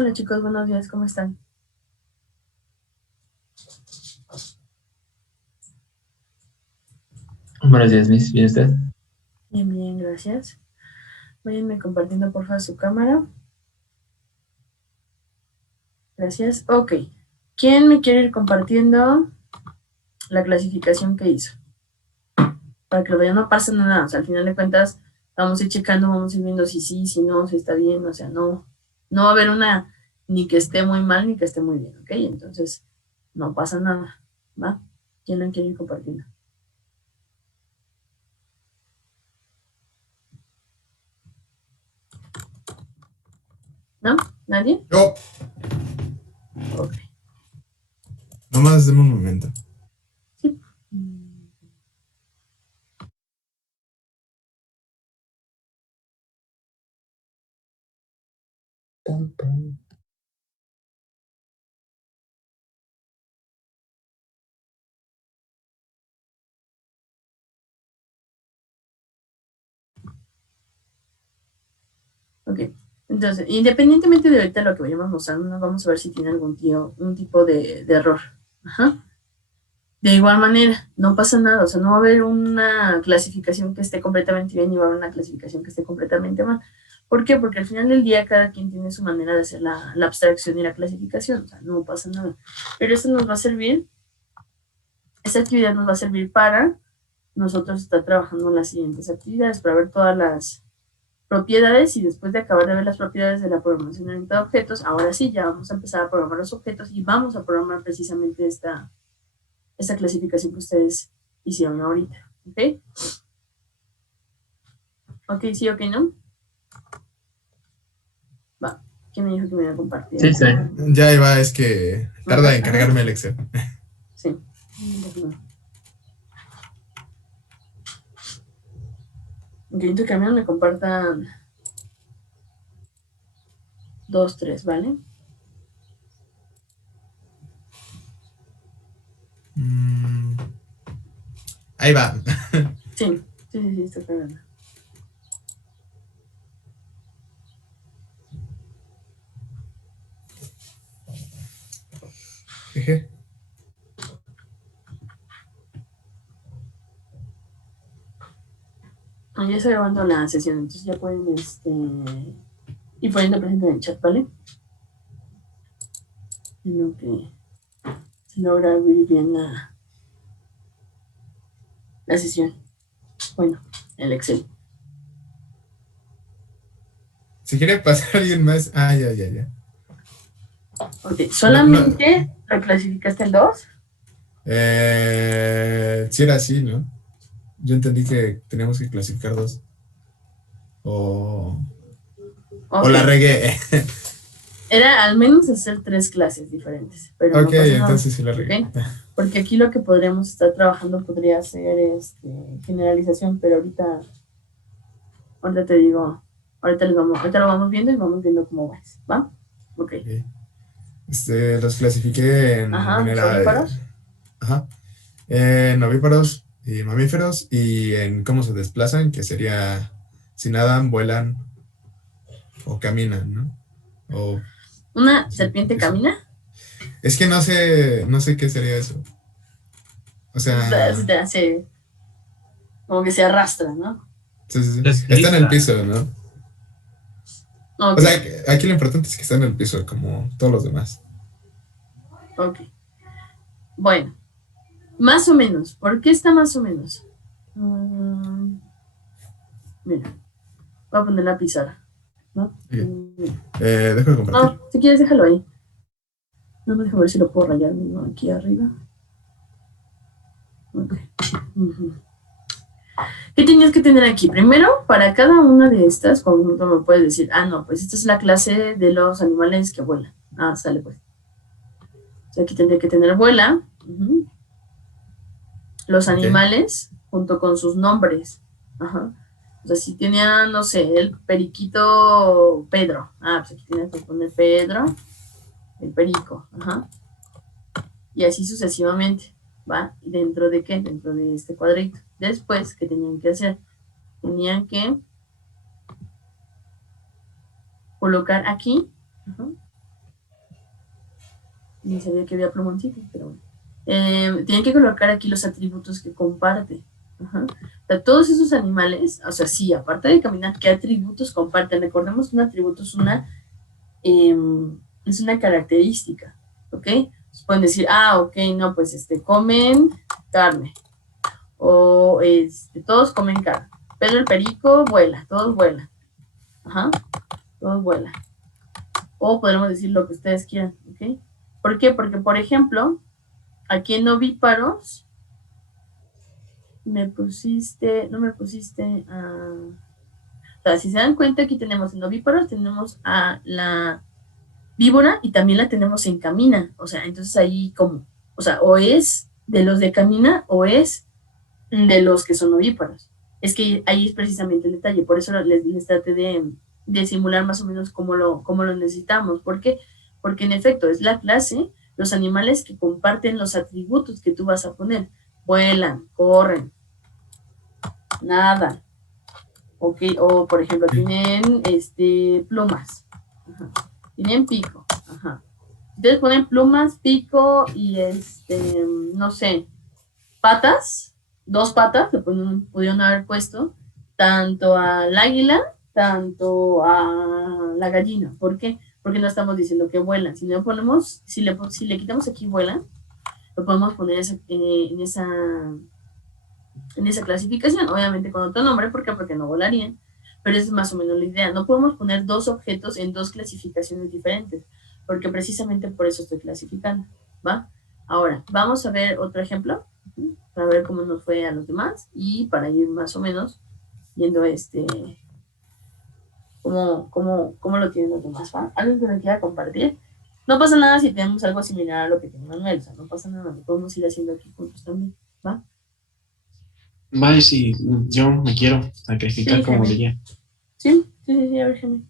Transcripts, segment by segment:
Hola chicos, buenos días, ¿cómo están? Buenos días, Miss. ¿Bien usted? Bien, bien, gracias. Váyanme compartiendo por favor su cámara. Gracias. Ok. ¿Quién me quiere ir compartiendo la clasificación que hizo? Para que lo vean, no pasa nada. O sea, al final de cuentas, vamos a ir checando, vamos a ir viendo si sí, si no, si está bien. O sea, no va a haber una ni que esté muy mal ni que esté muy bien, ¿ok? Entonces, no pasa nada, ¿va? ¿Quién la quiere ir compartiendo? ¿No? ¿Nadie? Yo, Ok. nomás deme un momento. Sí. Pam, pam. Ok. Entonces, independientemente de ahorita lo que vayamos mostrando, vamos a ver si tiene un tipo de error. Ajá. De igual manera, no pasa nada, o sea, no va a haber una clasificación que esté completamente bien y va a haber una clasificación que esté completamente mal. ¿Por qué? Porque al final del día cada quien tiene su manera de hacer la abstracción y la clasificación, o sea, no pasa nada. Pero eso nos va a servir, esta actividad nos va a servir para nosotros estar trabajando en las siguientes actividades, para ver todas las propiedades y después de acabar de ver las propiedades de la programación orientada a objetos, ahora sí ya vamos a empezar a programar los objetos y vamos a programar precisamente esta clasificación que ustedes hicieron ahorita. ¿Ok? ¿Ok, sí, ok, no? Va. ¿Quién me dijo que me iba a compartir? Sí, sí. Ya iba, es que tarda en Ajá. cargarme el Excel. Sí. Ok, entonces que al menos me compartan 2, 3, ¿vale? Mm, ahí va. Sí, sí, sí, sí, está cargando. Jeje. Ah, ya está grabando la sesión, entonces ya pueden ir poniendo presente en el chat, ¿vale? En lo que se logra abrir bien la sesión. Bueno, el Excel. Si quiere pasar alguien más. Ah, ya. Ok, No, no. ¿solamente la clasificaste en 2? Si era así, ¿no? Yo entendí que teníamos que clasificar dos. O, o Ok. la regué. Era al menos hacer 3 clases diferentes, pero Ok, no pasa nada, entonces sí la regué. ¿ok? Porque aquí lo que podríamos estar trabajando podría ser generalización, pero ahorita te digo, ahorita lo vamos viendo y vamos viendo cómo va. Ok. Ok. Los clasifiqué en Ajá, los manera. ovíparos. Ajá. En ovíparos y mamíferos y en cómo se desplazan, que sería si nadan, vuelan o caminan, ¿no? O ¿Una sí, serpiente eso. camina? Es que no sé qué sería eso. O Se sea, te hace como que se arrastra, ¿no? sí, sí, sí. Está en el Desliza. piso, ¿no? O Ok, sea, aquí lo importante es que está en el piso, como todos los demás. ok. Bueno, más o menos. ¿Por qué está más o menos? Mira, voy a poner la pizarra, ¿no? Ok. Mira. Dejo de compartir. No, si quieres déjalo ahí. No me dejo ver si lo puedo rayar aquí arriba. Ok. Ujú. ¿Qué tenías que tener aquí? Primero, para cada una de estas, como me puedes decir, no, pues esta es la clase de los animales que vuelan. Sale pues. O sea, aquí tendría que tener vuela, los Ok. animales, junto con sus nombres. Ajá. O sea, si tenía, no sé, el periquito Pedro. Pues aquí tienes que poner Pedro, el perico. Ajá. Y así sucesivamente. ¿Va? ¿Y dentro de qué? Dentro de este cuadrito. Después, ¿qué tenían que hacer? Tenían que colocar aquí, Ni sabía que había plumoncito, pero bueno. Tienen que colocar aquí los atributos que comparte. Ajá. O sea, todos esos animales, o sea, sí, aparte de caminar, ¿qué atributos comparten? Recordemos que un atributo es una característica, ¿ok? Entonces pueden decir, ok, no, pues comen carne, o todos comen carne, pero el perico vuela, todos vuelan, ajá, todos vuelan. O podremos decir lo que ustedes quieran, ¿ok? ¿Por qué? Porque, por ejemplo, aquí en ovíparos, no me pusiste, o sea, si se dan cuenta, aquí tenemos en ovíparos, tenemos a la víbora y también la tenemos en camina, o sea, entonces ahí como, o sea, o es de los de camina o es de los que son ovíparos. Es que ahí es precisamente el detalle, por eso les traté de simular más o menos cómo lo necesitamos. ¿Por qué? Porque en efecto es la clase, los animales que comparten los atributos que tú vas a poner. Vuelan, corren, nadan, okay, o por ejemplo tienen plumas, ajá, tienen pico, ajá. Entonces ponen plumas, pico y no sé, patas, dos patas, le pudieron haber puesto tanto al águila, tanto a la gallina. ¿Por qué? Porque no estamos diciendo que vuelan. Si no ponemos, si le quitamos aquí vuelan, lo podemos poner en esa clasificación, obviamente con otro nombre, ¿por qué? Porque no volarían, pero esa es más o menos la idea. No podemos poner dos objetos en dos clasificaciones diferentes, porque precisamente por eso estoy clasificando, ¿va? Ahora, vamos a ver otro ejemplo, para ver cómo nos fue a los demás, y para ir más o menos viendo cómo lo tienen los demás, ¿va? Algo que me quiera compartir. No pasa nada si tenemos algo similar a lo que tiene Manuel, o sea, no pasa nada, lo podemos ir haciendo aquí juntos también, ¿va? Vale, sí, yo me quiero sacrificar Sí, como Jaime. diría. Sí, a ver, Jaime.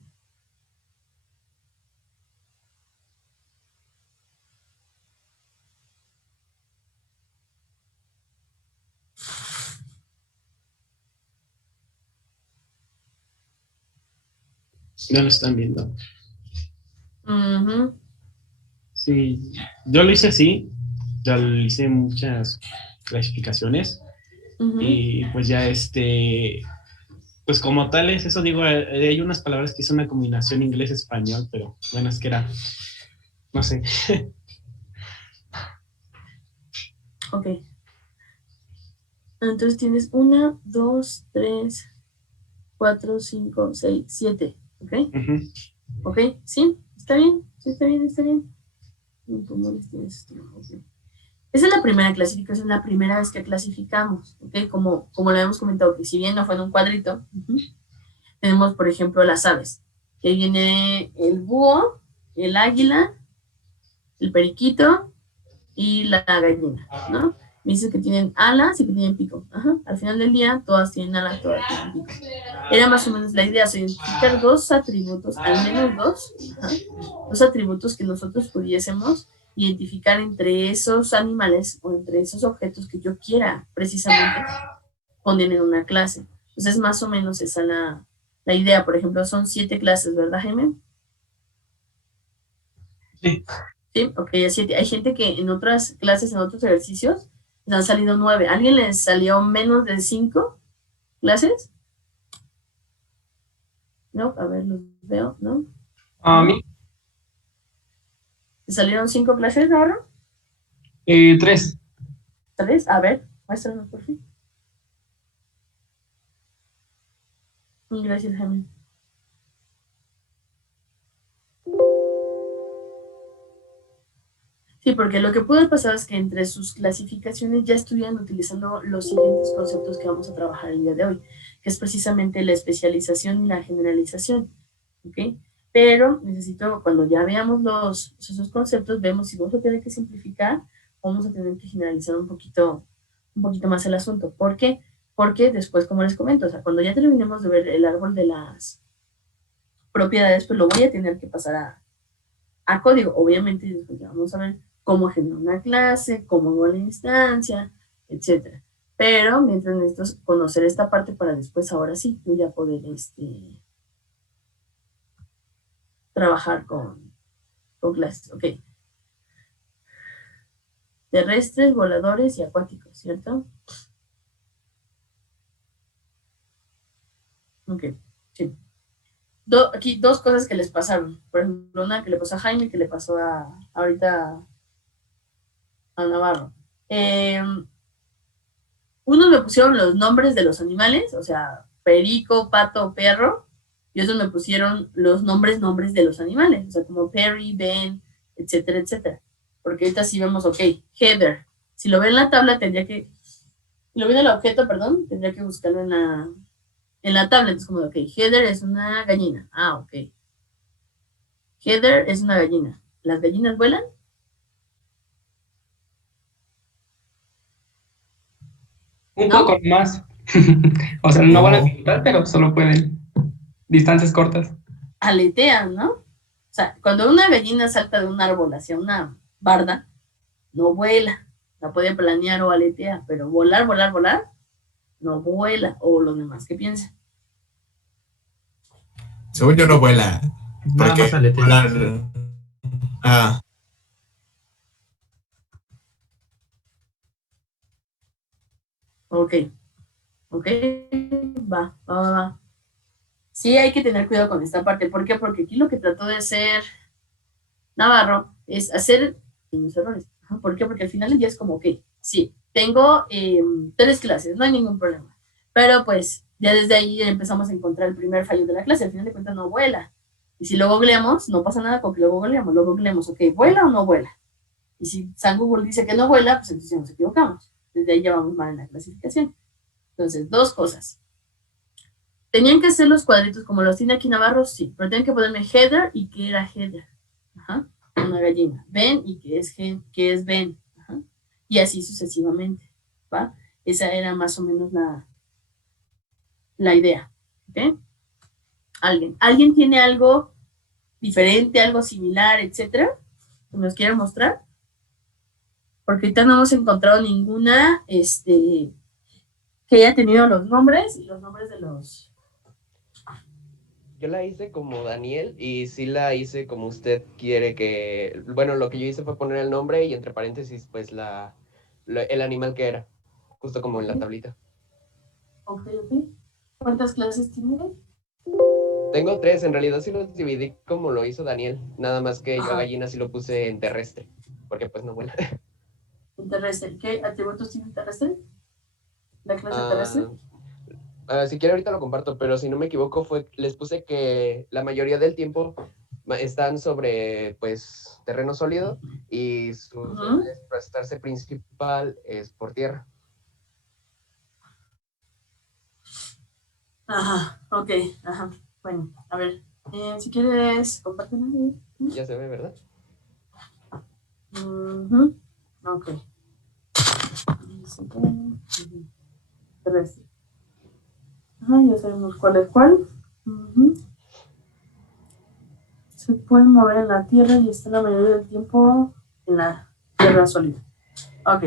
Ya lo están viendo. Uh-huh. Sí, yo lo hice así, ya lo hice muchas clasificaciones Uh-huh. y pues ya pues como tales, eso digo, hay unas palabras que son una combinación inglés-español, pero bueno, es que era, no sé. Ok. Entonces tienes 1, 2, 3, 4, 5, 6, 7. ¿Ok? Uh-huh. ¿Ok? ¿Sí? ¿Está bien? Sí, está bien, está bien. Okay. Esa es la primera clasificación, la primera vez que clasificamos. ¿Ok? Como lo habíamos comentado, que si bien no fue en un cuadrito, tenemos, por ejemplo, las aves. Que viene el búho, el águila, el periquito y la gallina, ¿no? Me dice que tienen alas y que tienen pico. Ajá. Al final del día, todas tienen alas, todas tienen pico. Era más o menos la idea, o sea, identificar dos atributos, al menos dos, ajá, dos atributos que nosotros pudiésemos identificar entre esos animales o entre esos objetos que yo quiera precisamente poner en una clase. Entonces, más o menos esa es la idea. Por ejemplo, son 7 clases, ¿verdad, Jaime? Sí. Sí, ok, a 7. Hay gente que en otras clases, en otros ejercicios, les han salido 9. ¿Alguien les salió menos de 5 clases? No, a ver, los veo, ¿no? A mí, ¿Te salieron 5 clases, Navarro? 3. 3, a ver, muéstranos por fin. Gracias, Jaime. Sí, porque lo que pudo haber pasado es que entre sus clasificaciones ya estuvieran utilizando los siguientes conceptos que vamos a trabajar el día de hoy, que es precisamente la especialización y la generalización, ¿ok? Pero necesito, cuando ya veamos esos conceptos, vemos si vamos a tener que simplificar o vamos a tener que generalizar un poquito más el asunto. ¿Por qué? Porque después, como les comento, o sea, cuando ya terminemos de ver el árbol de las propiedades, pues lo voy a tener que pasar a código. Obviamente, después ya vamos a ver cómo generar una clase, cómo hago la instancia, etcétera. Pero mientras necesito conocer esta parte para después, ahora sí, yo ya poder trabajar con clases. Ok. terrestres, voladores y acuáticos, ¿cierto? Ok, sí. Aquí dos cosas que les pasaron. Por ejemplo, una que le pasó a Jaime y que le pasó ahorita a Navarro. Unos me pusieron los nombres de los animales, o sea, perico, pato, perro, y otros me pusieron los nombres de los animales, o sea, como Perry, Ben, etcétera, etcétera. Porque ahorita sí vemos, ok, Heather. Si lo ve en la tabla, si lo ve en el objeto, perdón, tendría que buscarlo en la tabla. Entonces, como, ok, Heather es una gallina. Ah, ok. Heather es una gallina. ¿Las gallinas vuelan? Un ¿No? poco más. O sea, no van a Oh, contar, pero solo pueden. Distancias cortas. Aletean, ¿no? O sea, cuando una gallina salta de un árbol hacia una barda, no vuela. La puede planear o aletear, pero volar, volar, volar, no vuela. O los demás que piensan. según yo no vuela. Nada más Porque aletea. volar. Ah, Ok, ok, va. Sí, hay que tener cuidado con esta parte. ¿Por qué? Porque aquí lo que trató de hacer Navarro es hacer los errores. ¿Por qué? Porque al final del día es como, ok, sí, tengo 3 clases, no hay ningún problema. Pero pues ya desde ahí empezamos a encontrar el primer fallo de la clase. Al final de cuentas no vuela. Y si lo googleamos, no pasa nada con que lo googleamos, ok, ¿vuela o no vuela? Y si San Google dice que no vuela, pues entonces ya nos equivocamos. Desde ahí ya vamos mal en la clasificación. Entonces, dos cosas. Tenían que hacer los cuadritos como los tiene aquí Navarro, sí, pero tenían que ponerme header y qué era header. Ajá, una gallina. Ben y qué es Ben. Ajá. Y así sucesivamente. ¿Va? Esa era más o menos la idea. ¿Ok? ¿Alguien tiene algo diferente, algo similar, etcétera? ¿Que nos quiera mostrar? Porque ahorita no hemos encontrado ninguna que haya tenido los nombres y los nombres de los... Yo la hice como Daniel y sí la hice como usted quiere que... Bueno, lo que yo hice fue poner el nombre y entre paréntesis, pues el animal que era, justo como en la tablita. Ok. ¿Cuántas clases tiene? Tengo 3, en realidad sí los dividí como lo hizo Daniel, nada más que yo a Ajá. gallina sí lo puse en terrestre, porque pues no vuela. En terrestre. ¿Qué atributos tiene terrestre? ¿La clase terrestre? Si quiere ahorita lo comparto, pero si no me equivoco les puse que la mayoría del tiempo están sobre pues terreno sólido y su desplazarse principal es por tierra. Ajá, ok, ajá. Bueno, a ver, si quieres, compártelo. Ya se ve, ¿verdad? Ok. Terrestre. Ajá, ya sabemos cuál es cuál. Se pueden mover en la tierra y están la mayoría del tiempo en la tierra sólida. Ok.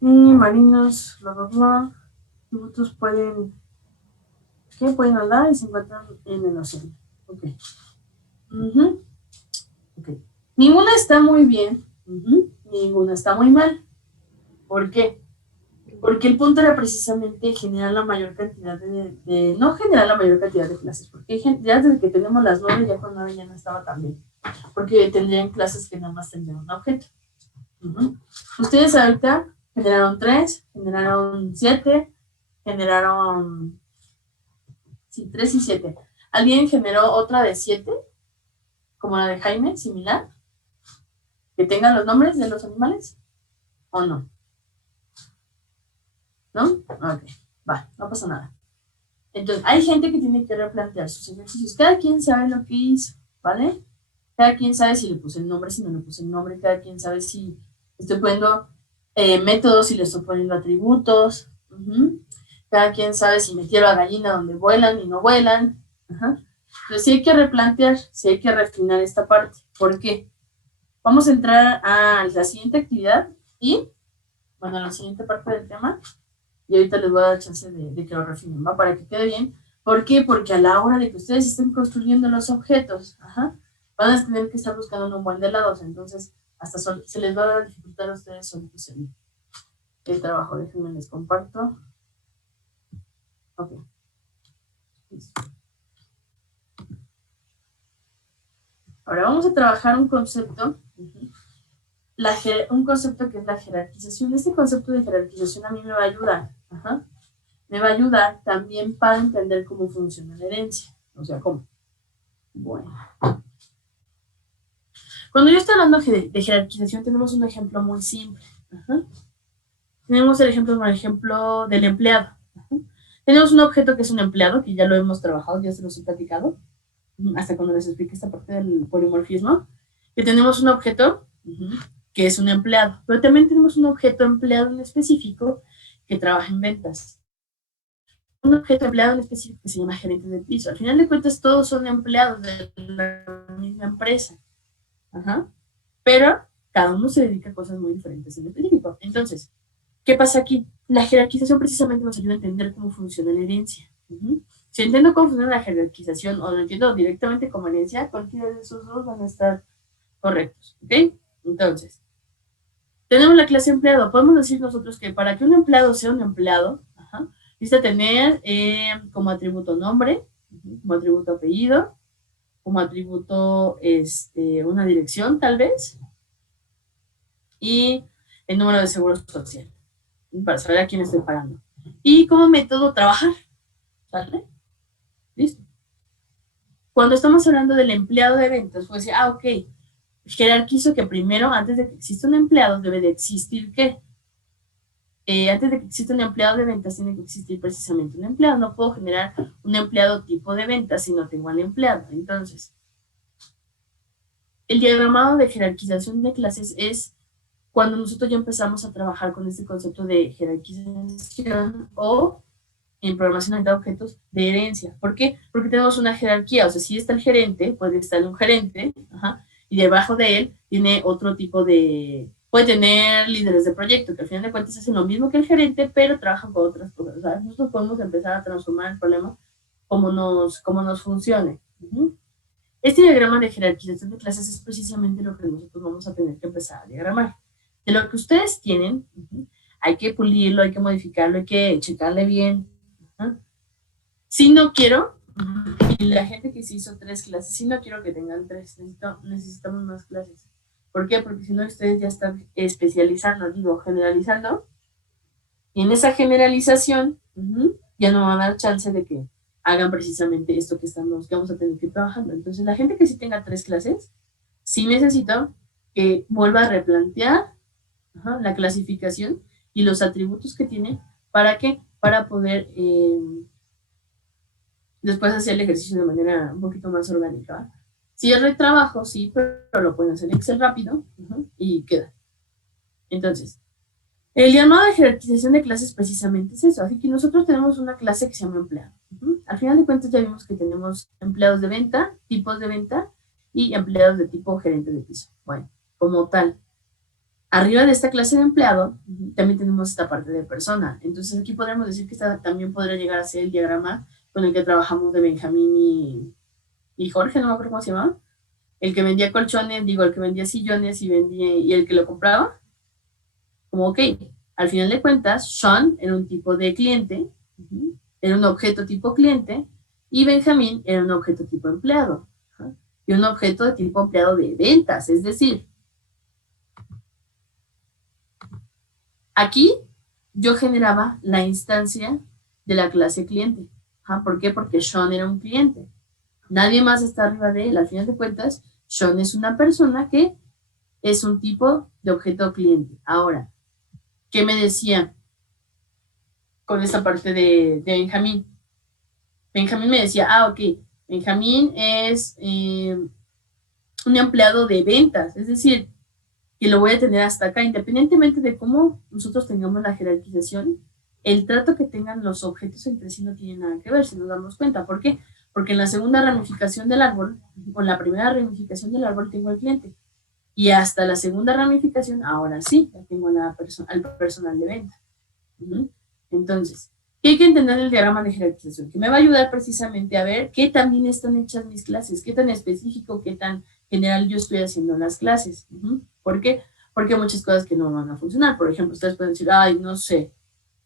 Y marinos, bla, bla, bla. Tributos pueden andar y se encuentran en el océano. Ok. Ok. Ninguna está muy bien. Ninguna está muy mal. ¿Por qué? Porque el punto era precisamente generar la mayor cantidad no generar la mayor cantidad de clases, porque ya desde que tenemos las 9, ya con 9 ya no estaba tan bien, porque tendrían clases que nada más tendrían un objeto. Ustedes ahorita generaron 3, generaron 7, generaron 3 y 7. ¿Alguien generó otra de 7? Como la de Jaime, similar, que tengan los nombres de los animales, ¿o no? ¿No? Ok, va, no pasa nada. Entonces, hay gente que tiene que replantear sus ejercicios. Cada quien sabe lo que hizo, ¿vale? Cada quien sabe si le puse el nombre, si no le puse el nombre. Cada quien sabe si estoy poniendo métodos, si le estoy poniendo atributos. Cada quien sabe si metí a la gallina donde vuelan y no vuelan. Entonces, sí hay que replantear, sí hay que refinar esta parte. ¿Por qué? Vamos a entrar a la siguiente actividad y, bueno, a la siguiente parte del tema. Y ahorita les voy a dar chance de que lo refinen, ¿va? Para que quede bien. ¿Por qué? Porque a la hora de que ustedes estén construyendo los objetos, van a tener que estar buscando un buen de lados. Entonces, hasta se les va a dificultar a ustedes solitos el trabajo. Déjenme les comparto. Ok. Listo. Ahora vamos a trabajar un concepto. Un concepto que es la jerarquización. Este concepto de jerarquización a mí me va a ayudar. Me va a ayudar también para entender cómo funciona la herencia. O sea, ¿cómo? Bueno. Cuando yo estoy hablando de jerarquización, tenemos un ejemplo muy simple. Tenemos el ejemplo, por ejemplo, del empleado. Tenemos un objeto que es un empleado, que ya lo hemos trabajado, ya se los he platicado, hasta cuando les expliqué esta parte del polimorfismo, que tenemos un objeto que es un empleado, pero también tenemos un objeto empleado en específico que trabaja en ventas. Un objeto empleado en específico que se llama gerente de piso. Al final de cuentas, todos son empleados de la misma empresa. Pero cada uno se dedica a cosas muy diferentes en específico. Entonces, ¿qué pasa aquí? La jerarquización precisamente nos ayuda a entender cómo funciona la herencia. Si entiendo cómo funciona la jerarquización o lo entiendo directamente como herencia, cualquiera de esos dos van a estar correctos. ¿Ok? Entonces, tenemos la clase empleado. Podemos decir nosotros que para que un empleado sea un empleado, necesita tener como atributo nombre, como atributo apellido, como atributo una dirección tal vez, y el número de seguro social, para saber a quién estoy pagando. Y como método, trabajar. ¿Sale? Listo. Cuando estamos hablando del empleado de ventas, pues decir, ok, jerarquizo que primero, antes de que exista un empleado, debe de existir ¿qué? Antes de que exista un empleado de ventas, tiene que existir precisamente un empleado. No puedo generar un empleado tipo de ventas si no tengo al empleado. Entonces, el diagramado de jerarquización de clases es cuando nosotros ya empezamos a trabajar con este concepto de jerarquización o en programación orientada a objetos de herencia. ¿Por qué? Porque tenemos una jerarquía. O sea, si está el gerente, puede estar un gerente, y debajo de él tiene otro tipo de... Puede tener líderes de proyecto, que al final de cuentas hacen lo mismo que el gerente, pero trabajan con otras cosas. O sea, nosotros podemos empezar a transformar el problema como nos funcione. Este diagrama de jerarquización de clases es precisamente lo que nosotros vamos a tener que empezar a diagramar. De lo que ustedes tienen, hay que pulirlo, hay que modificarlo, hay que checarle bien. Si no quiero, y la gente que se hizo 3 clases, si no quiero que tengan 3, necesitamos más clases. ¿Por qué? Porque si no, ustedes ya están especializando, generalizando, y en esa generalización ya no van a dar chance de que hagan precisamente esto que vamos a tener que ir trabajando. Entonces, la gente que sí tenga 3 clases, sí necesito que vuelva a replantear la clasificación y los atributos que tiene. ¿Para qué? Para poder después hacer el ejercicio de manera un poquito más orgánica. Si es retrabajo, sí, pero lo pueden hacer en Excel rápido y queda. Entonces, el diagrama de jerarquización de clases precisamente es eso. Así que nosotros tenemos una clase que se llama empleado. Al final de cuentas ya vimos que tenemos empleados de venta, tipos de venta y empleados de tipo gerente de piso. Bueno, como tal. Arriba de esta clase de empleado también tenemos esta parte de persona. Entonces aquí podríamos decir que esta también podría llegar a ser el diagrama con el que trabajamos de Benjamín y Jorge, no me acuerdo cómo se llamaba, el que vendía colchones, el que vendía sillones y el que lo compraba, como ok, al final de cuentas, Sean era un tipo de cliente, era un objeto tipo cliente, y Benjamín era un objeto tipo empleado, y un objeto de tipo empleado de ventas, es decir, aquí yo generaba la instancia de la clase cliente. ¿Por qué? Porque Sean era un cliente. Nadie más está arriba de él. Al final de cuentas, Sean es una persona que es un tipo de objeto cliente. Ahora, ¿qué me decía con esta parte de Benjamín? Benjamín me decía, ok, Benjamín es un empleado de ventas, es decir, que lo voy a tener hasta acá, independientemente de cómo nosotros tengamos la jerarquización, el trato que tengan los objetos entre sí no tiene nada que ver, si nos damos cuenta. ¿Por qué? Porque en la segunda ramificación del árbol, o en la primera ramificación del árbol tengo al cliente, y hasta la segunda ramificación, ahora sí, ya tengo al personal de venta. Entonces, ¿qué hay que entender del diagrama de jerarquización? Que me va a ayudar precisamente a ver qué tan bien están hechas mis clases, qué tan específico, qué tan general yo estoy haciendo en las clases. ¿Por qué? Porque hay muchas cosas que no van a funcionar. Por ejemplo, ustedes pueden decir, ay, no sé,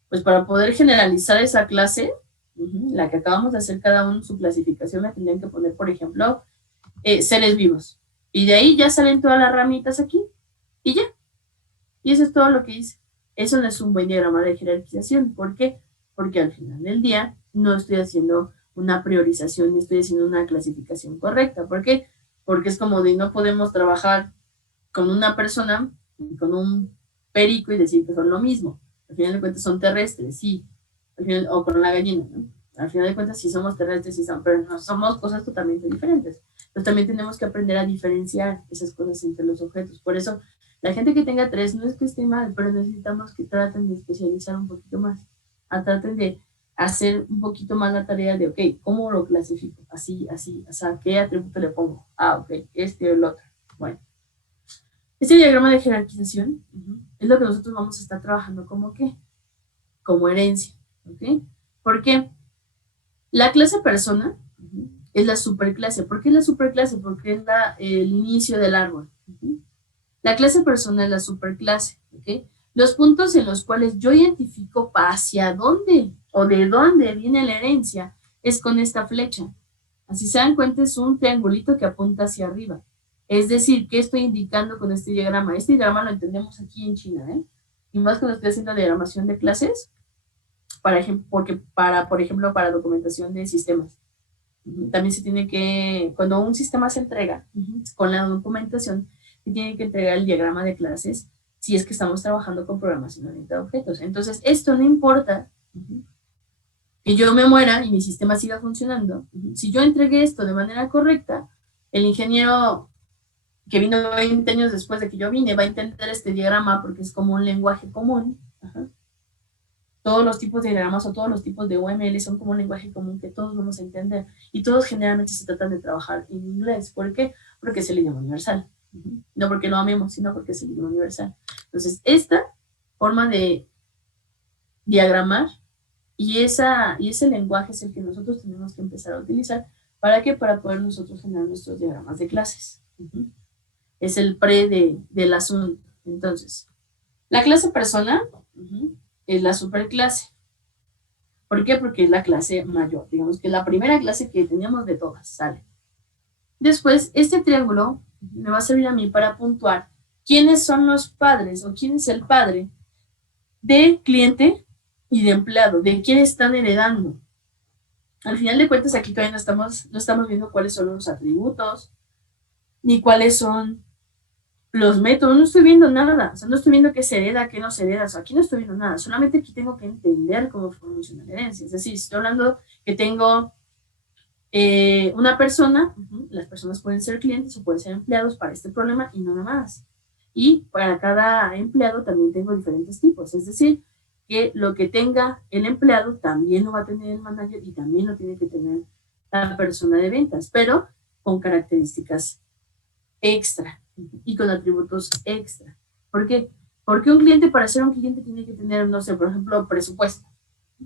pues para poder generalizar esa clase, la que acabamos de hacer cada uno su clasificación, me tendrían que poner, por ejemplo, seres vivos. Y de ahí ya salen todas las ramitas aquí y ya. Y eso es todo lo que hice. Eso no es un buen diagrama de jerarquización. ¿Por qué? Porque al final del día no estoy haciendo una priorización ni estoy haciendo una clasificación correcta. ¿Por qué? Porque es como de no podemos trabajar con una persona y con un perico y decir que son lo mismo. Al final de cuentas son terrestres, sí. Al final, o con la gallina, ¿no? Al final de cuentas sí somos terrestres, sí son, pero no somos cosas totalmente diferentes. Entonces también tenemos que aprender a diferenciar esas cosas entre los objetos. Por eso, la gente que tenga 3 no es que esté mal, pero necesitamos que traten de especializar un poquito más. Traten de hacer un poquito más la tarea de, ok, ¿cómo lo clasifico? Así, así, o sea, ¿qué atributo le pongo? Ok, este o el otro. Bueno. Este diagrama de jerarquización es lo que nosotros vamos a estar trabajando como ¿qué? Como herencia. ¿Ok? ¿Por qué? La clase persona es la superclase. ¿Por qué es la superclase? Porque es el inicio del árbol. La clase persona es la superclase. ¿Ok? Los puntos en los cuales yo identifico hacia dónde o de dónde viene la herencia es con esta flecha. Así se dan cuenta, es un triangulito que apunta hacia arriba. Es decir, ¿qué estoy indicando con este diagrama? Este diagrama lo entendemos aquí en China, ¿eh? Y más cuando estoy haciendo diagramación de clases, por ejemplo, para documentación de sistemas. También se tiene que, cuando un sistema se entrega con la documentación, se tiene que entregar el diagrama de clases si es que estamos trabajando con programación orientada a objetos. Entonces, esto no importa que yo me muera y mi sistema siga funcionando. Si yo entregué esto de manera correcta, el ingeniero que vino 20 años después de que yo vine va a entender este diagrama porque es como un lenguaje común. Todos los tipos de diagramas o todos los tipos de UML son como un lenguaje común que todos vamos a entender y todos generalmente se tratan de trabajar en inglés. ¿Por qué? Porque es el idioma universal. No porque lo amemos, sino porque es el idioma universal. Entonces, esta forma de diagramar y ese lenguaje es el que nosotros tenemos que empezar a utilizar. ¿Para qué? Para poder nosotros generar nuestros diagramas de clases. Es el del asunto. Entonces, la clase persona es la superclase. ¿Por qué? Porque es la clase mayor. Digamos que es la primera clase que teníamos de todas. Sale. Después, este triángulo me va a servir a mí para puntuar quiénes son los padres o quién es el padre de cliente y de empleado, de quién están heredando. Al final de cuentas, aquí todavía no estamos viendo cuáles son los atributos, ni cuáles son los métodos, no estoy viendo nada, o sea, no estoy viendo qué se hereda, qué no se hereda, o sea, aquí no estoy viendo nada, solamente aquí tengo que entender cómo funciona la herencia, es decir, estoy hablando que tengo una persona, las personas pueden ser clientes o pueden ser empleados para este problema y nada más. Y para cada empleado también tengo diferentes tipos, es decir, que lo que tenga el empleado también lo va a tener el manager y también lo tiene que tener la persona de ventas, pero con características extra y con atributos extra. ¿Por qué? Porque un cliente, para ser un cliente, tiene que tener, no sé, por ejemplo, presupuesto.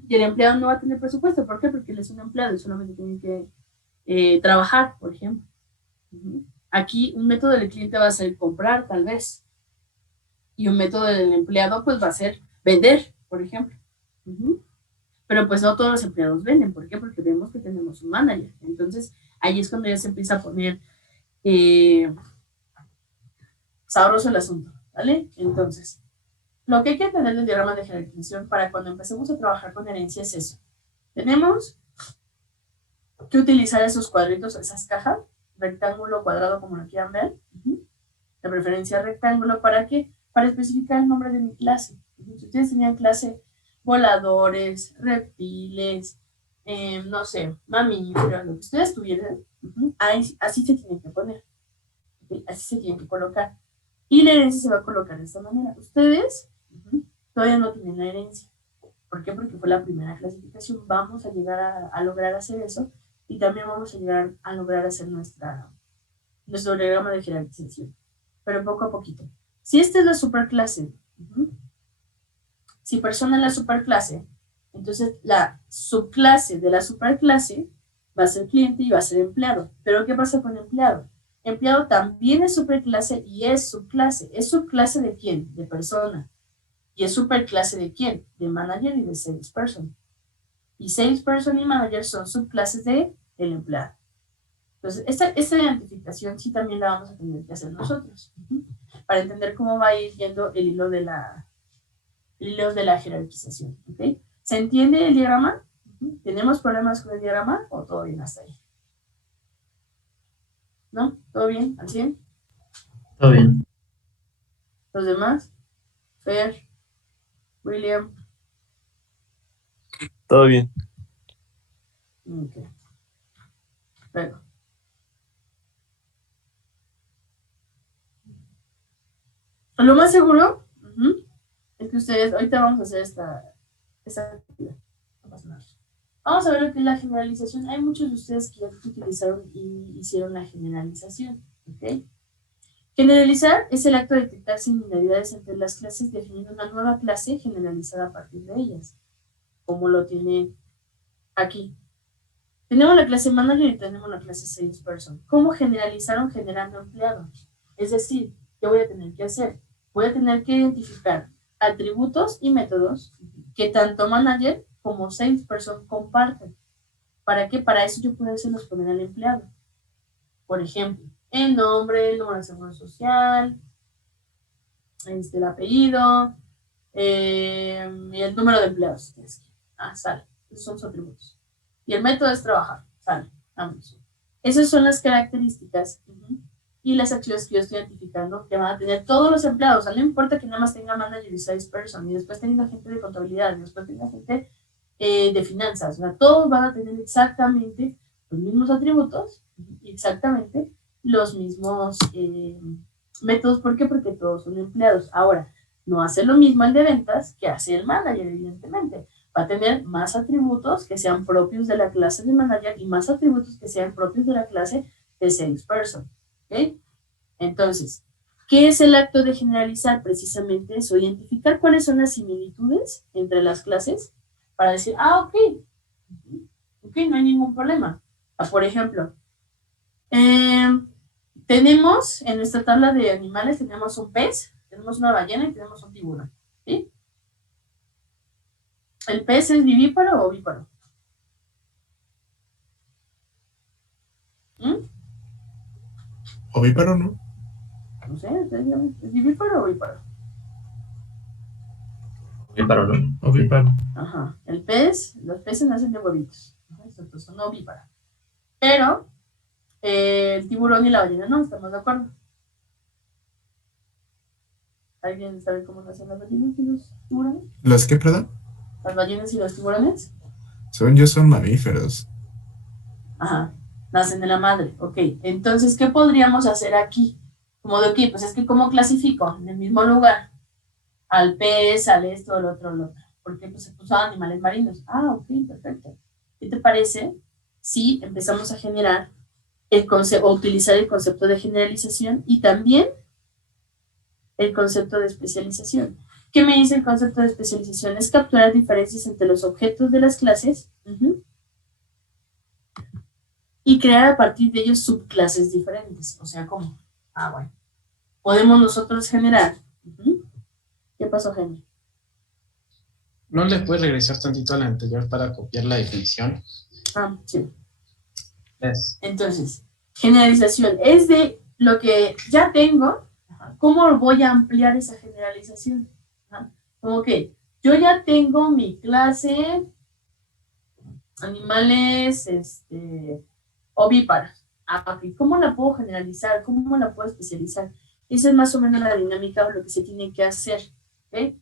Y el empleado no va a tener presupuesto. ¿Por qué? Porque él es un empleado y solamente tiene que trabajar, por ejemplo. Aquí un método del cliente va a ser comprar, tal vez. Y un método del empleado, pues, va a ser vender, por ejemplo. Pero pues no todos los empleados venden. ¿Por qué? Porque vemos que tenemos un manager. Entonces, ahí es cuando ya se empieza a poner sabroso el asunto, ¿vale? Entonces, lo que hay que tener en el diagrama de jerarquización para cuando empecemos a trabajar con herencia es eso. Tenemos que utilizar esos cuadritos, esas cajas, rectángulo, cuadrado, como lo quieran ver, de preferencia rectángulo, ¿para qué? Para especificar el nombre de mi clase. Si ustedes tenían clase voladores, reptiles, no sé, mamíferos, lo que ustedes tuvieran, así se tienen que poner, ¿okay? Así se tienen que colocar. Y la herencia se va a colocar de esta manera. Ustedes todavía no tienen la herencia. ¿Por qué? Porque fue la primera clasificación. Vamos a llegar a lograr hacer eso y también vamos a llegar a lograr hacer nuestro diagrama de jerarquización. Pero poco a poquito. Si esta es la superclase, si persona es la superclase, entonces la subclase de la superclase va a ser cliente y va a ser empleado. Pero ¿qué pasa con empleado? empleado también es superclase y es subclase. ¿Es subclase de quién? De persona. ¿Y es superclase de quién? De manager y de salesperson. Y salesperson y manager son subclases de el empleado. Entonces, esta identificación sí también la vamos a tener que hacer nosotros, para entender cómo va a ir yendo el hilo de la jerarquización. ¿Okay? ¿Se entiende el diagrama? ¿Tenemos problemas con el diagrama o todo bien hasta ahí? ¿No? ¿Todo bien? ¿Al 100? Todo bien. ¿Los demás? Fer, William. Todo bien. Ok. Luego. Lo más seguro es que ustedes, ahorita vamos a hacer esta actividad. No pasa nada. Vamos a ver lo que es la generalización. Hay muchos de ustedes que ya utilizaron y hicieron la generalización. ¿Ok? Generalizar es el acto de detectar similaridades entre las clases definiendo una nueva clase generalizada a partir de ellas, como lo tiene aquí. Tenemos la clase manager y tenemos la clase salesperson. ¿Cómo generalizaron generando empleados? Es decir, ¿qué voy a tener que hacer? Voy a tener que identificar atributos y métodos que tanto manager como salesperson comparten. ¿Para qué? Para eso yo puedo se los poner al empleado. Por ejemplo, el nombre, el número de seguro social, el apellido, y el número de empleados. Sale. Esos son sus atributos. Y el método es trabajar. Sale. Vamos. Esas son las características y las acciones que yo estoy identificando que van a tener todos los empleados. O sea, no importa que nada más tenga manager y salesperson, y después tenga gente de contabilidad, y después tenga gente de finanzas. O sea, todos van a tener exactamente los mismos atributos y exactamente los mismos métodos. ¿Por qué? Porque todos son empleados. Ahora, no hace lo mismo el de ventas que hace el manager, evidentemente. Va a tener más atributos que sean propios de la clase de manager y más atributos que sean propios de la clase de salesperson. ¿Ok? Entonces, ¿qué es el acto de generalizar? Precisamente eso, identificar cuáles son las similitudes entre las clases para decir, ok, no hay ningún problema. Por ejemplo, tenemos en nuestra tabla de animales, tenemos un pez, tenemos una ballena y tenemos un tiburón. ¿Sí? ¿El pez es vivíparo o ovíparo? Ovíparo, ¿no? No sé, ¿es vivíparo o ovíparo? Ovíparo, ¿no? Ovíparo. Ajá. Los peces nacen de huevitos. Entonces son ovíparos. Pero el tiburón y la ballena no, estamos de acuerdo. ¿Alguien sabe cómo nacen las ballenas y los tiburones? ¿Los qué, perdón? ¿Las ballenas y los tiburones? Según yo son mamíferos. Ajá. Nacen de la madre. Ok. Entonces, ¿qué podríamos hacer aquí? Como de, ok, pues es que ¿cómo clasifico? En el mismo lugar. Al pez, al esto, al otro, al otro. Porque pues se puso animales marinos. Ok, perfecto. ¿Qué te parece si empezamos a generar o utilizar el concepto de generalización y también el concepto de especialización? ¿Qué me dice el concepto de especialización? Es capturar diferencias entre los objetos de las clases y crear a partir de ellos subclases diferentes. O sea, ¿cómo? Bueno. Podemos nosotros generar. ¿Qué pasó, Jenny? ¿No le puedes regresar tantito a la anterior para copiar la definición? Sí. Es. Entonces, generalización es de lo que ya tengo. ¿Cómo voy a ampliar esa generalización? Como que yo ya tengo mi clase animales ovíparos. ¿Cómo la puedo generalizar? ¿Cómo la puedo especializar? Esa es más o menos la dinámica o lo que se tiene que hacer. ¿Okay?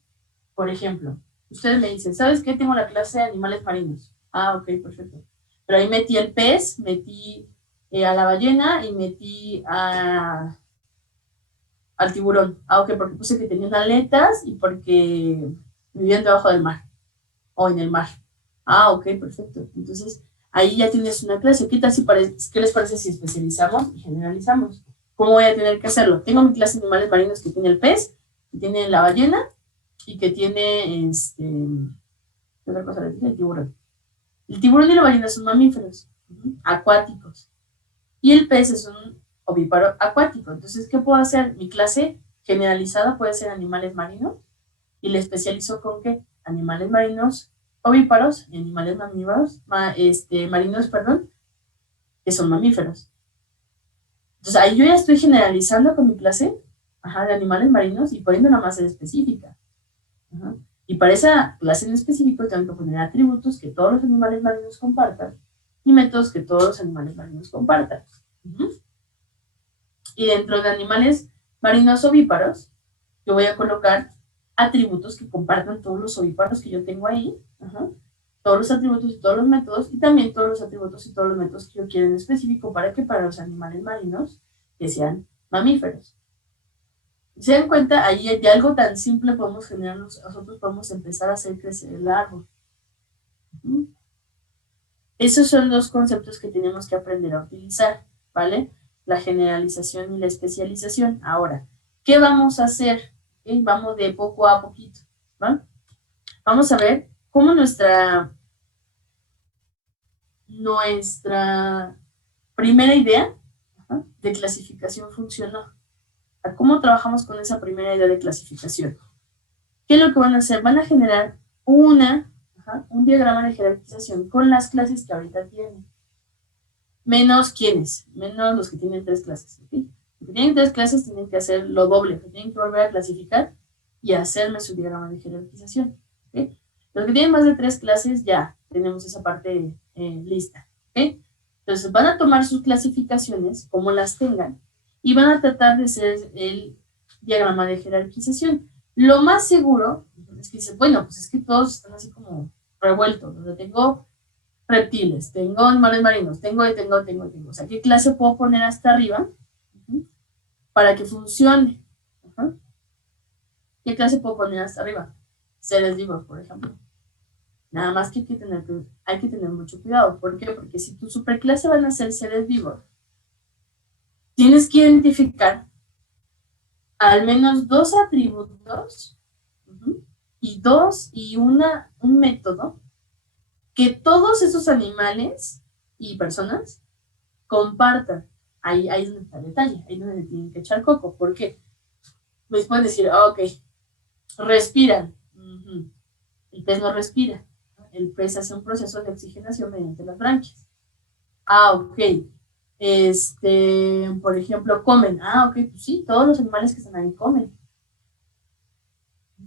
Por ejemplo, ustedes me dicen, ¿sabes qué? Tengo la clase de animales marinos. Ok, perfecto. Pero ahí metí el pez, metí a la ballena y metí al tiburón. Ok, porque puse que tenían aletas y porque vivían debajo del mar o en el mar. Ok, perfecto. Entonces, ahí ya tienes una clase. ¿Qué les parece si especializamos y generalizamos? ¿Cómo voy a tener que hacerlo? Tengo mi clase de animales marinos que tiene el pez, que tiene la ballena y que tiene ¿qué otra cosa le dije? El tiburón. El tiburón y la ballena son mamíferos acuáticos. Y el pez es un ovíparo acuático. Entonces, ¿qué puedo hacer? Mi clase generalizada puede ser animales marinos y le especializo con qué? Animales marinos ovíparos y animales mamíferos, marinos, perdón, que son mamíferos. Entonces, ahí yo ya estoy generalizando con mi clase de animales marinos y poniendo una masa específica. Ajá. Y para esa clase en específico tengo que poner atributos que todos los animales marinos compartan y métodos que todos los animales marinos compartan. Y dentro de animales marinos ovíparos, yo voy a colocar atributos que compartan todos los ovíparos que yo tengo ahí, todos los atributos y todos los métodos, y también todos los atributos y todos los métodos que yo quiero en específico para los animales marinos que sean mamíferos. ¿Se dan cuenta? Ahí de algo tan simple podemos generar, nosotros podemos empezar a hacer crecer el árbol. Esos son los conceptos que tenemos que aprender a utilizar, ¿vale? La generalización y la especialización. Ahora, ¿qué vamos a hacer? ¿Okay? Vamos de poco a poquito, ¿va? Vamos a ver cómo nuestra primera idea de clasificación funcionó. ¿A cómo trabajamos con esa primera idea de clasificación? ¿Qué es lo que van a hacer? Van a generar un diagrama de jerarquización con las clases que ahorita tienen. Menos ¿quiénes? Menos los que tienen 3 clases. ¿Okay? Los que tienen 3 clases tienen que hacer lo doble, que tienen que volver a clasificar y hacerme su diagrama de jerarquización. ¿Okay? Los que tienen más de 3 clases ya tenemos esa parte lista. ¿Okay? Entonces van a tomar sus clasificaciones como las tengan y van a tratar de hacer el diagrama de jerarquización. Lo más seguro es que dicen, bueno, pues es que todos están así como revueltos, donde tengo reptiles, tengo animales marinos, tengo. O sea, ¿qué clase puedo poner hasta arriba para que funcione? ¿Qué clase puedo poner hasta arriba? Seres vivos, por ejemplo. Nada más que hay que tener mucho cuidado. ¿Por qué? Porque si tu superclase van a ser seres vivos, tienes que identificar al menos 2 atributos y un método que todos esos animales y personas compartan. Ahí es donde está el detalle, ahí es donde le tienen que echar coco. ¿Por qué? Pues pueden decir, ok, respiran. El pez no respira. El pez hace un proceso de oxigenación mediante las branquias. Ok. Por ejemplo, comen. Ok, pues sí, todos los animales que están ahí comen.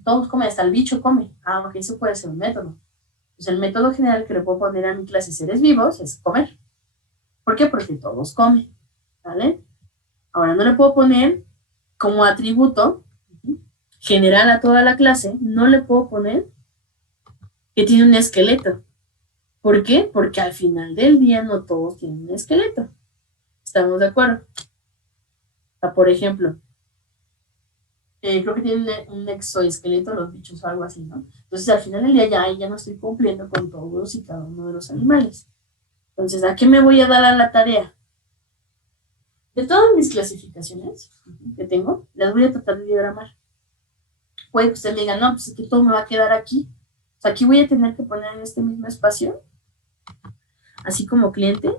Todos comen, hasta el bicho come. Ok, eso puede ser un método. Pues el método general que le puedo poner a mi clase seres vivos es comer. ¿Por qué? Porque todos comen, ¿vale? Ahora no le puedo poner como atributo general a toda la clase, no le puedo poner que tiene un esqueleto. ¿Por qué? Porque al final del día no todos tienen un esqueleto. ¿Estamos de acuerdo? O sea, por ejemplo, creo que tienen un exoesqueleto los bichos o algo así, ¿no? Entonces, al final del día ya no estoy cumpliendo con todos y cada uno de los animales. Entonces, ¿a qué me voy a dar a la tarea? De todas mis clasificaciones que tengo, las voy a tratar de diagramar. Puede que usted me diga, no, pues es que todo me va a quedar aquí. O sea, aquí voy a tener que poner en este mismo espacio, así como cliente,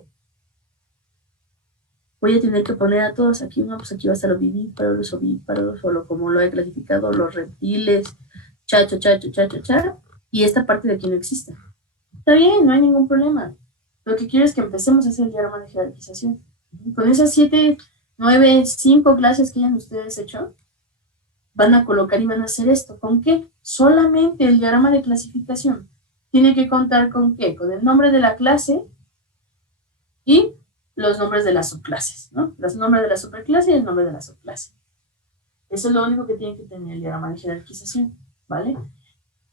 voy a tener que poner a todos aquí, no, pues aquí va a estar los vivíparos, los ovíparos, o como lo he clasificado, los reptiles, cha, y esta parte de aquí no existe. Está bien, no hay ningún problema. Lo que quiero es que empecemos a hacer el diagrama de jerarquización. Con esas 7, 9, 5 clases que hayan ustedes hecho, van a colocar y van a hacer esto. ¿Con qué? Solamente el diagrama de clasificación tiene que contar con ¿qué? Con el nombre de la clase y los nombres de las subclases, ¿no? Los nombres de la superclase y el nombre de la subclase. Eso es lo único que tiene que tener el diagrama de jerarquización, ¿vale?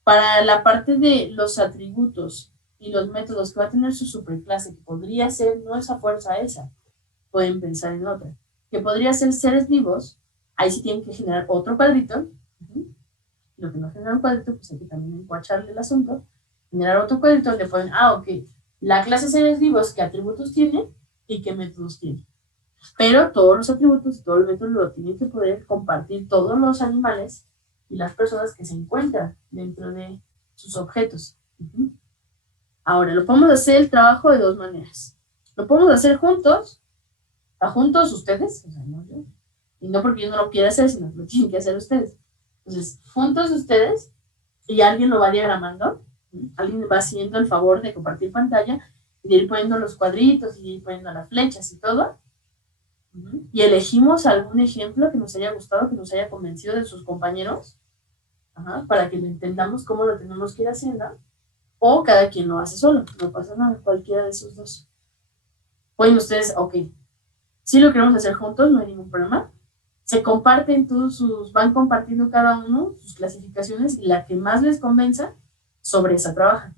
Para la parte de los atributos y los métodos que va a tener su superclase, que podría ser, no esa fuerza esa, pueden pensar en otra, que podría ser seres vivos, ahí sí tienen que generar otro cuadrito. Lo que no genera un cuadrito, pues hay que también encuacharle el asunto, generar otro cuadrito donde pueden, ok, la clase seres vivos, ¿qué atributos tiene y qué métodos tiene? Pero todos los atributos y todos los métodos lo tienen que poder compartir todos los animales y las personas que se encuentran dentro de sus objetos. Ahora, lo podemos hacer el trabajo de 2 maneras. Lo podemos hacer juntos ¿Está juntos ustedes? O sea, no yo. Y no porque yo no lo quiera hacer, sino que lo tienen que hacer ustedes. Entonces, juntos ustedes, y alguien lo va diagramando, alguien va haciendo el favor de compartir pantalla y de ir poniendo los cuadritos y de ir poniendo las flechas y todo. Y elegimos algún ejemplo que nos haya gustado, que nos haya convencido de sus compañeros, para que lo entendamos cómo lo tenemos que ir haciendo, o cada quien lo hace solo, no pasa nada, cualquiera de esos dos. Pueden ustedes, ok, si lo queremos hacer juntos, no hay ningún problema. Se comparten van compartiendo cada uno sus clasificaciones y la que más les convenza, sobre esa trabajan.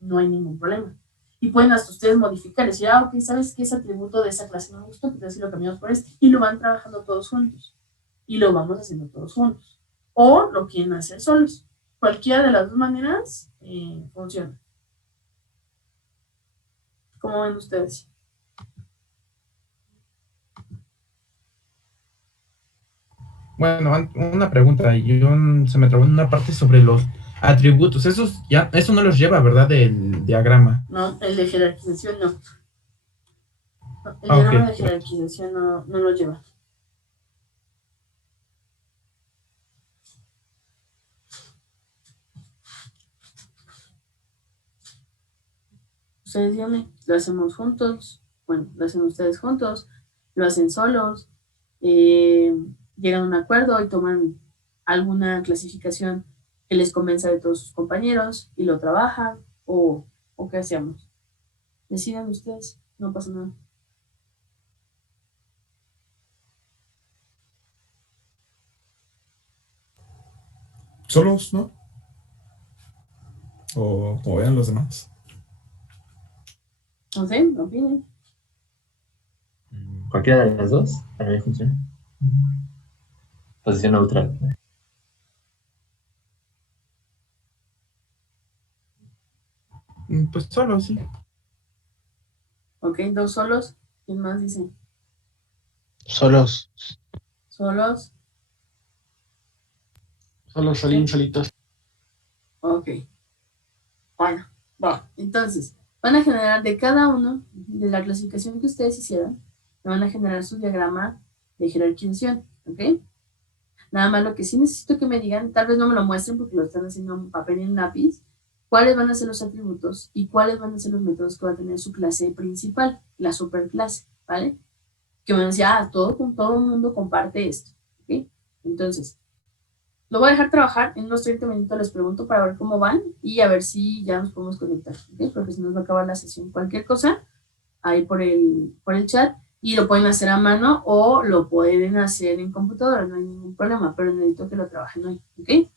No hay ningún problema. Y pueden hasta ustedes modificar, decir, ok, ¿sabes qué? Ese atributo de esa clase no me gustó, pues así lo cambiamos por este. Y lo van trabajando todos juntos. Y lo vamos haciendo todos juntos. O lo quieren hacer solos. Cualquiera de las dos maneras funciona. ¿Cómo ven ustedes? Bueno, una pregunta. Se me trabó en una parte sobre los atributos. Eso no los lleva, ¿verdad? Del diagrama. No, el de jerarquización no. El Ah, diagrama ok. de jerarquización no lo lleva. Ustedes díganme, lo hacemos juntos, bueno, lo hacen ustedes juntos, lo hacen solos, llegan a un acuerdo y toman alguna clasificación que les convenza de todos sus compañeros y lo trabajan, o qué hacemos. Decidan ustedes, no pasa nada. Solos, ¿no? O como vean los demás. No sé, opinen. Cualquiera de las dos, para mí funciona. Posición neutral. Pues solo, sí. Ok, dos solos. ¿Quién más dice? Solos. Solos. Solos, solitos. Ok. Bueno, va. Entonces, van a generar de cada uno, de la clasificación que ustedes hicieron, van a generar su diagrama de jerarquización, ¿ok? Nada más lo que sí necesito que me digan, tal vez no me lo muestren porque lo están haciendo en papel y en lápiz, cuáles van a ser los atributos y cuáles van a ser los métodos que va a tener su clase principal, la superclase, ¿vale? Que van a decir, todo el mundo comparte esto, ¿ok? Entonces, lo voy a dejar trabajar, en unos 30 minutos les pregunto para ver cómo van y a ver si ya nos podemos conectar, ¿ok? Porque si nos va a acabar la sesión. Cualquier cosa, ahí por el chat, y lo pueden hacer a mano o lo pueden hacer en computadora, no hay ningún problema, pero necesito que lo trabajen hoy, ¿ok?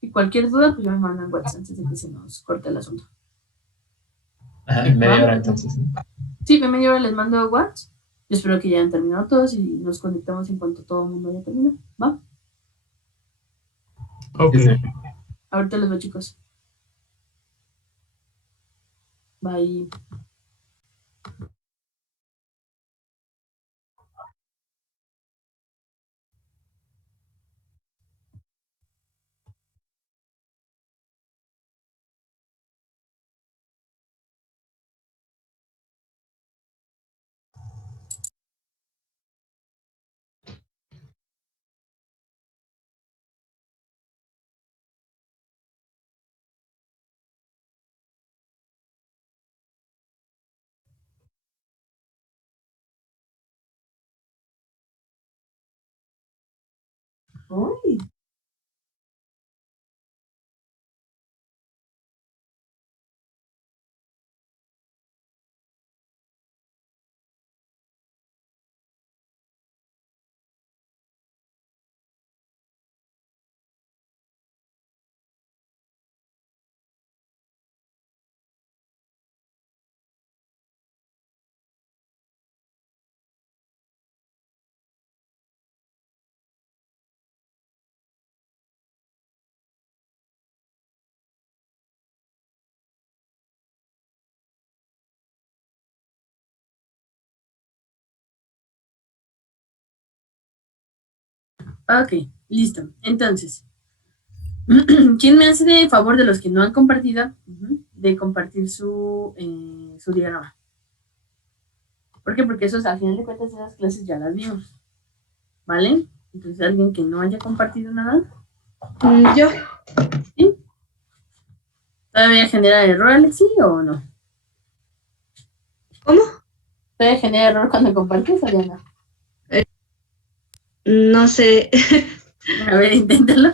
Y cualquier duda, pues ya me mandan WhatsApp antes de que se nos corte el asunto. Ajá, media hora entonces. ¿No? Sí, en media hora les mando WhatsApp. Yo espero que ya hayan terminado todos y nos conectamos en cuanto todo el mundo haya terminado, ¿va? Ok. Sí. Ahorita los veo, chicos. Bye. Uy. Ok, listo. Entonces, ¿quién me hace de favor de los que no han compartido de compartir su diagrama? ¿Por qué? Porque esos, al final de cuentas, esas clases ya las vimos, ¿vale? Entonces, alguien que no haya compartido nada, Yo. ¿sí? ¿Todavía genera error, Alexi, o no? ¿Cómo? ¿Todavía genera error cuando compartes o ya no? No sé. A ver, inténtalo.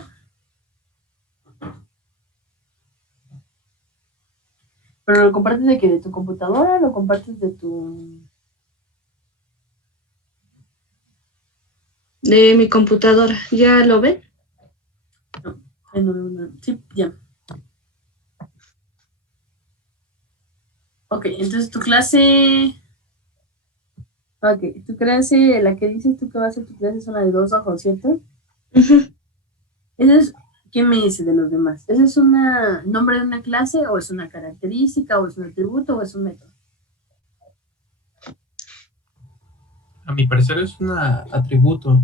¿Pero lo compartes de qué? ¿De tu computadora? ¿Lo compartes de tu...? De mi computadora. ¿Ya lo ven? Sí, ya. Ok, entonces tu clase... Ok, tu clase, la que dices tú que va a ser tu clase son la de 2 ojos, ¿cierto? Ujú. Esa es... ¿Qué me dice de los demás? ¿Ese es un nombre de una clase o es una característica o es un atributo o es un método? A mi parecer es un atributo.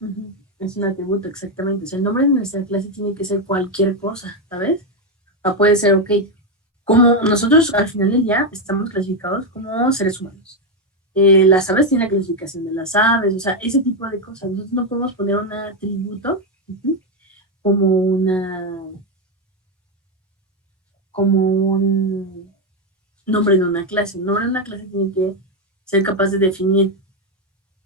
Ujú. Es un atributo, exactamente. O sea, el nombre de nuestra clase tiene que ser cualquier cosa, ¿sabes? O puede ser, ok, como nosotros al final del día estamos clasificados como seres humanos. Las aves tienen la clasificación de las aves, o sea, ese tipo de cosas. Nosotros no podemos poner un atributo como un nombre de una clase. El nombre de una clase tiene que ser capaz de definir.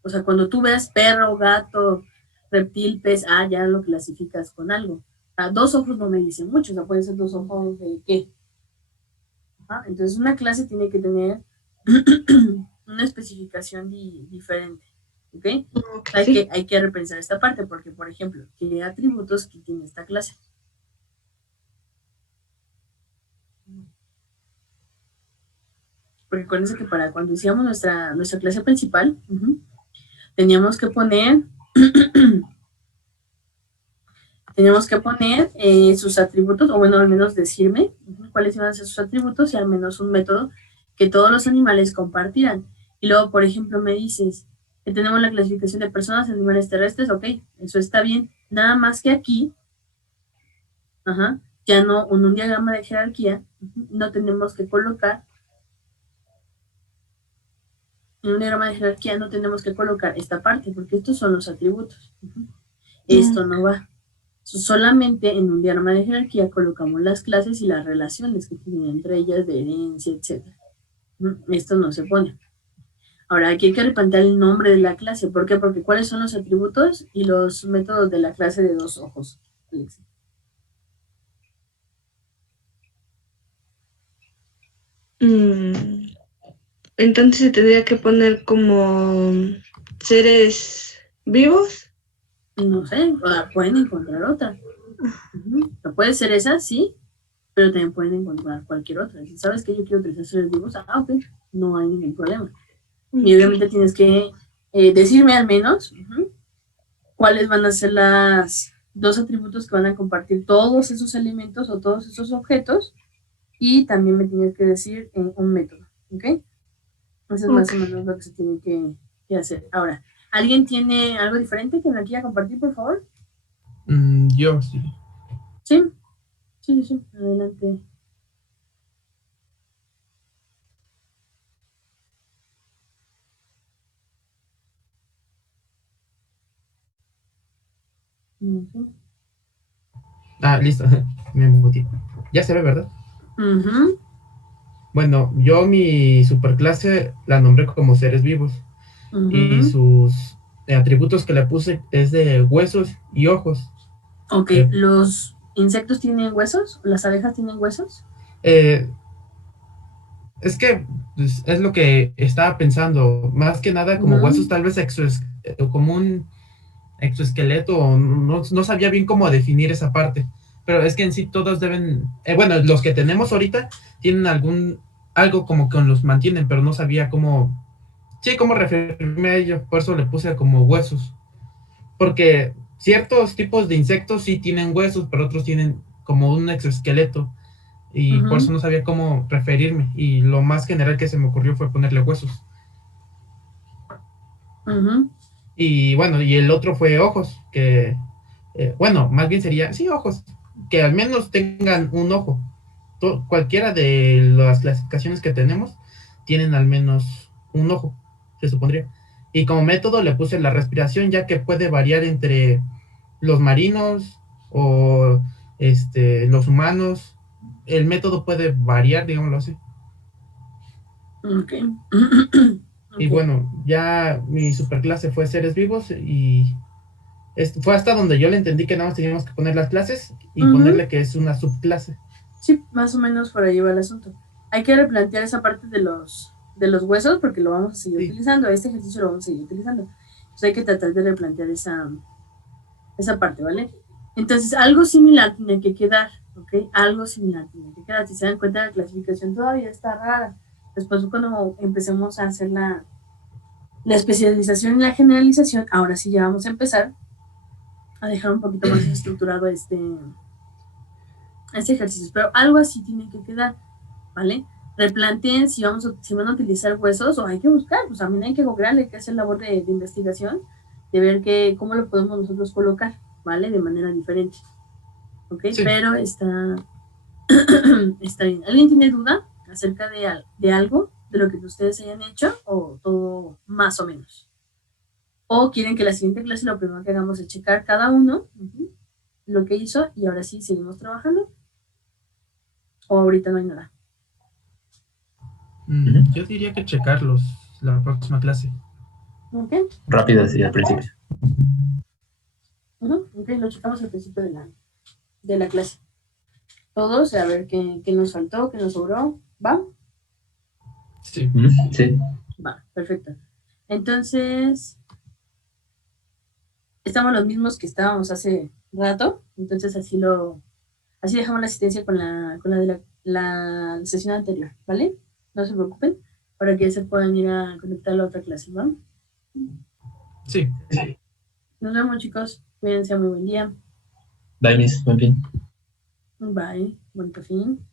O sea, cuando tú ves perro, gato, reptil, pez, ya lo clasificas con algo. 2 ojos no me dicen mucho, o sea, pueden ser 2 ojos de qué. Entonces, una clase tiene que tener una especificación diferente. ¿Ok? Sí. Hay que repensar esta parte, porque, por ejemplo, ¿qué atributos que tiene esta clase? Porque acuérdense que para cuando hicimos nuestra clase principal, teníamos que poner sus atributos, o bueno, al menos decirme cuáles iban a ser sus atributos y al menos un método que todos los animales compartieran. Y luego, por ejemplo, me dices que tenemos la clasificación de personas, animales terrestres, ok, eso está bien. Nada más que aquí, ya no, en un diagrama de jerarquía, no tenemos que colocar, en un diagrama de jerarquía no tenemos que colocar esta parte, porque estos son los atributos. Esto no va. Solamente en un diagrama de jerarquía colocamos las clases y las relaciones que tienen entre ellas de herencia, etc. Esto no se pone. Ahora, aquí hay que replantear el nombre de la clase. ¿Por qué? Porque ¿cuáles son los atributos y los métodos de la clase de 2 ojos, Alexis? Entonces se tendría que poner como seres vivos. No sé, pueden encontrar otra. Puede ser esa, sí, pero también pueden encontrar cualquier otra. Si sabes que yo quiero utilizar seres vivos, ok, no hay ningún problema. Y obviamente tienes que decirme al menos cuáles van a ser las 2 atributos que van a compartir todos esos elementos o todos esos objetos, y también me tienes que decir un método, ¿ok? Eso es más o menos lo que se tiene que hacer. Ahora, ¿alguien tiene algo diferente que me quiera compartir, por favor? Yo sí. ¿Sí? Sí, adelante. Listo. Me muteé. Ya se ve, ¿verdad? Bueno, yo mi superclase la nombré como seres vivos. Y sus atributos que le puse es de huesos y ojos. Ok, ¿los insectos tienen huesos? ¿Las abejas tienen huesos? Es que pues, es lo que estaba pensando. Más que nada como huesos, tal vez como un exoesqueleto. No sabía bien cómo definir esa parte. Pero es que en sí todos deben... bueno, los que tenemos ahorita tienen algo como que los mantienen, pero no sabía cómo... Sí, cómo referirme a ello. Por eso le puse como huesos. Porque ciertos tipos de insectos sí tienen huesos, pero otros tienen como un exoesqueleto. Y por eso no sabía cómo referirme. Y lo más general que se me ocurrió fue ponerle huesos. Y bueno, y el otro fue ojos, que... bueno, más bien sería... Sí, ojos. Que al menos tengan un ojo. Cualquiera de las clasificaciones que tenemos tienen al menos un ojo. se supondría. Y como método le puse la respiración, ya que puede variar entre los marinos o los humanos. El método puede variar, digámoslo así. Ok. Y Ok. bueno, ya mi superclase fue seres vivos y fue hasta donde yo le entendí que nada más teníamos que poner las clases y Ujú. ponerle que es una subclase. Sí, más o menos por ahí va el asunto. Hay que replantear esa parte de los huesos porque lo vamos a seguir Sí. utilizando. Este ejercicio lo vamos a seguir utilizando. Entonces hay que tratar de replantear esa parte, ¿vale? Entonces algo similar tiene que quedar, ¿ok? Algo similar tiene que quedar. Si se dan cuenta, la clasificación todavía está rara. Después cuando empecemos a hacer la especialización y la generalización, ahora sí ya vamos a empezar a dejar un poquito más estructurado este ejercicio. Pero algo así tiene que quedar, ¿vale? Replanteen si van a utilizar huesos o hay que buscar, pues también hay que googlear, hay que hacer labor de investigación, de ver cómo lo podemos nosotros colocar, ¿vale? De manera diferente, ¿ok? Sí. Pero está bien. ¿Alguien tiene duda acerca de algo, de lo que ustedes hayan hecho o todo más o menos? ¿O quieren que la siguiente clase lo primero que hagamos es checar cada uno lo que hizo y ahora sí seguimos trabajando? ¿O ahorita no hay nada? Yo diría que checarlos la próxima clase. ¿Ok? Rápido, así al principio. Ok, lo checamos al principio de la clase. Todos, a ver qué nos faltó, qué nos sobró. ¿Va? Sí. Sí. Va, perfecto. Entonces, estamos los mismos que estábamos hace rato. Entonces, así dejamos la asistencia con la de la sesión anterior, ¿vale? No se preocupen, para que se puedan ir a conectar a la otra clase, ¿va? Sí. Nos vemos, chicos. Cuídense, muy buen día. Bye, Miss. Buen fin. Bye. Buen fin.